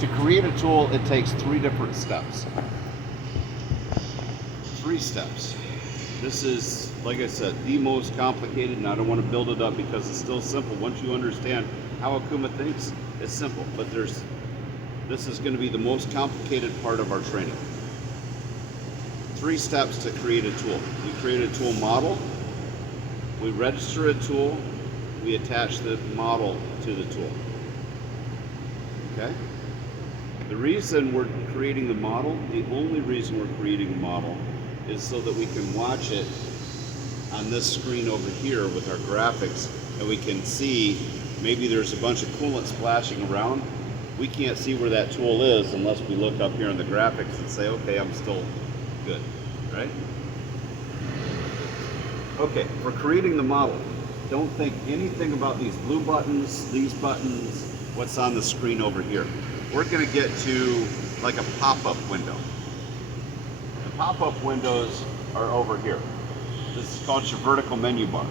To create a tool, it takes 3 different steps. 3 steps. This is, like I said, the most complicated, and I don't want to build it up because it's still simple. Once you understand how OKUMA thinks, it's simple. But this is going to be the most complicated part of our training. 3 steps to create a tool. We create a tool model, we register a tool, we attach the model to the tool. Okay? The reason we're creating the model, the only reason we're creating a model, is so that we can watch it on this screen over here with our graphics, and we can see maybe there's a bunch of coolant splashing around. We can't see where that tool is unless we look up here in the graphics and say, okay, I'm still good, right? Okay, for creating the model, don't think anything about these blue buttons, these buttons, what's on the screen over here. We're going to get to like a pop-up window. The pop-up windows are over here. This is called your vertical menu bar.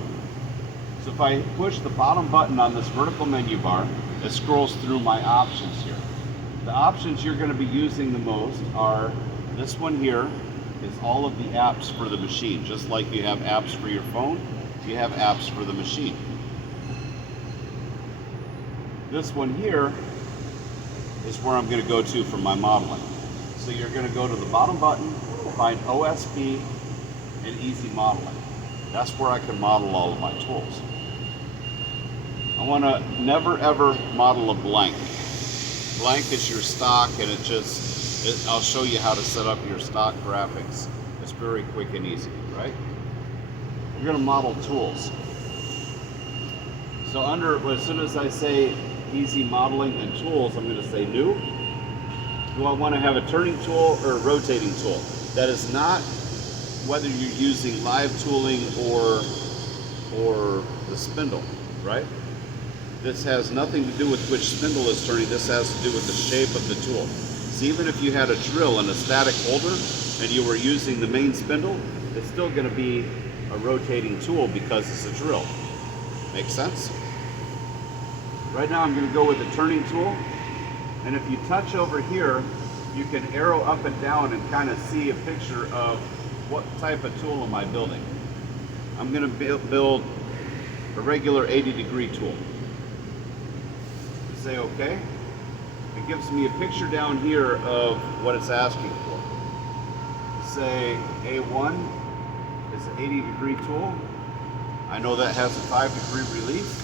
So if I push the bottom button on this vertical menu bar, it scrolls through my options here. The options you're going to be using the most are this one here is all of the apps for the machine. Just like you have apps for your phone, you have apps for the machine. This one here is where I'm going to go to for my modeling. So you're going to go to the bottom button, find OSP and Easy Modeling. That's where I can model all of my tools. I want to never ever model a blank. Blank is your stock, and I'll show you how to set up your stock graphics. It's very quick and easy, right? We're going to model tools. So as soon as I say Easy Modeling and Tools, I'm going to say New. Do I want to have a turning tool or a rotating tool? That is not whether you're using live tooling or the spindle, right? This has nothing to do with which spindle is turning. This has to do with the shape of the tool. So even if you had a drill and a static holder and you were using the main spindle, it's still going to be a rotating tool because it's a drill. Make sense? Right now I'm going to go with the turning tool. And if you touch over here, you can arrow up and down and kind of see a picture of what type of tool am I building. I'm going to build a regular 80-degree tool. Say OK. It gives me a picture down here of what it's asking for. Say A1 is an 80-degree tool. I know that has a 5-degree release.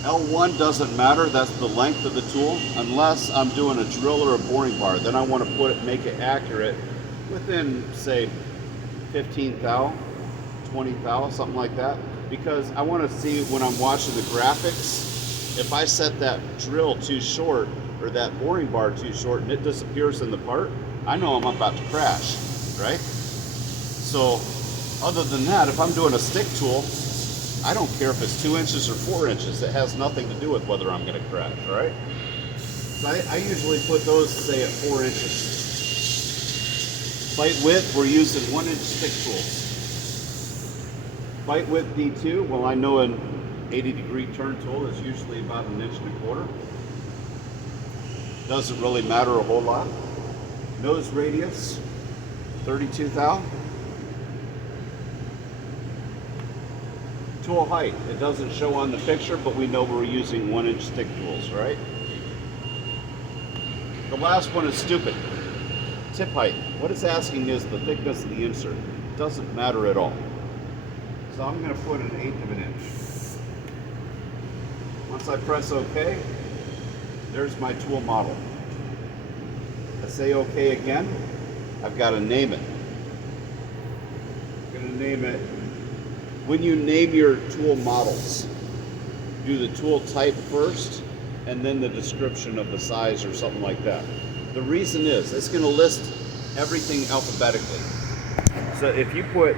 L1 doesn't matter, that's the length of the tool, unless I'm doing a drill or a boring bar. Then I want to make it accurate within, say, 15 thou, 20 thou, something like that. Because I want to see when I'm watching the graphics, if I set that drill too short or that boring bar too short and it disappears in the part, I know I'm about to crash, right? So other than that, if I'm doing a stick tool, I don't care if it's 2 inches or 4 inches. It has nothing to do with whether I'm going to crash, right? So I usually put those, say, at 4 inches. Bite width, we're using 1-inch stick tools. Bite width D2, well, I know an 80-degree turn tool is usually about 1.25 inches. Doesn't really matter a whole lot. Nose radius, 32 thou. Tool height, it doesn't show on the picture, but we know we're using 1-inch stick tools, right? The last one is stupid. Tip height. What it's asking is the thickness of the insert. It doesn't matter at all. So I'm going to put an 1/8 of an inch. Once I press OK, there's my tool model. I say OK again, I've got to name it. I'm going to name it. When you name your tool models, do the tool type first and then the description of the size or something like that. The reason is it's going to list everything alphabetically. So if you put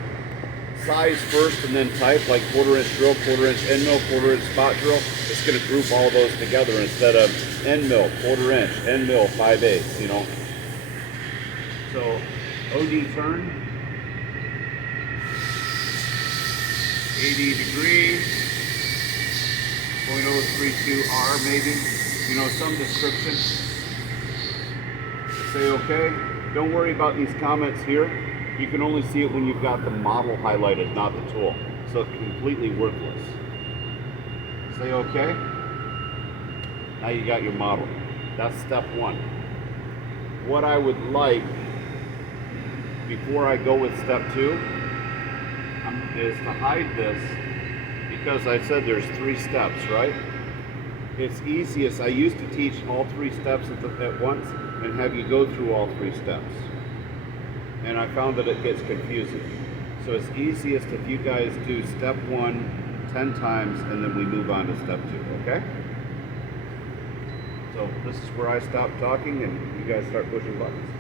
size first and then type, like 1/4-inch drill, 1/4-inch end mill, 1/4-inch spot drill, it's going to group all those together instead of end mill, 1/4-inch, end mill, 5/8, you know. So OD turn, 80 degree, 0.032 R maybe. some description. Say okay. Don't worry about these comments here. You can only see it when you've got the model highlighted, not the tool. So it's completely worthless. Say okay. Now you got your model. That's step one. What I would like, before I go with step two, is to hide this, because I said there's 3 steps, right? It's easiest, I used to teach all 3 steps at once and have you go through all 3 steps. And I found that it gets confusing. So it's easiest if you guys do step 1 10 times and then we move on to step 2, okay? So this is where I stop talking and you guys start pushing buttons.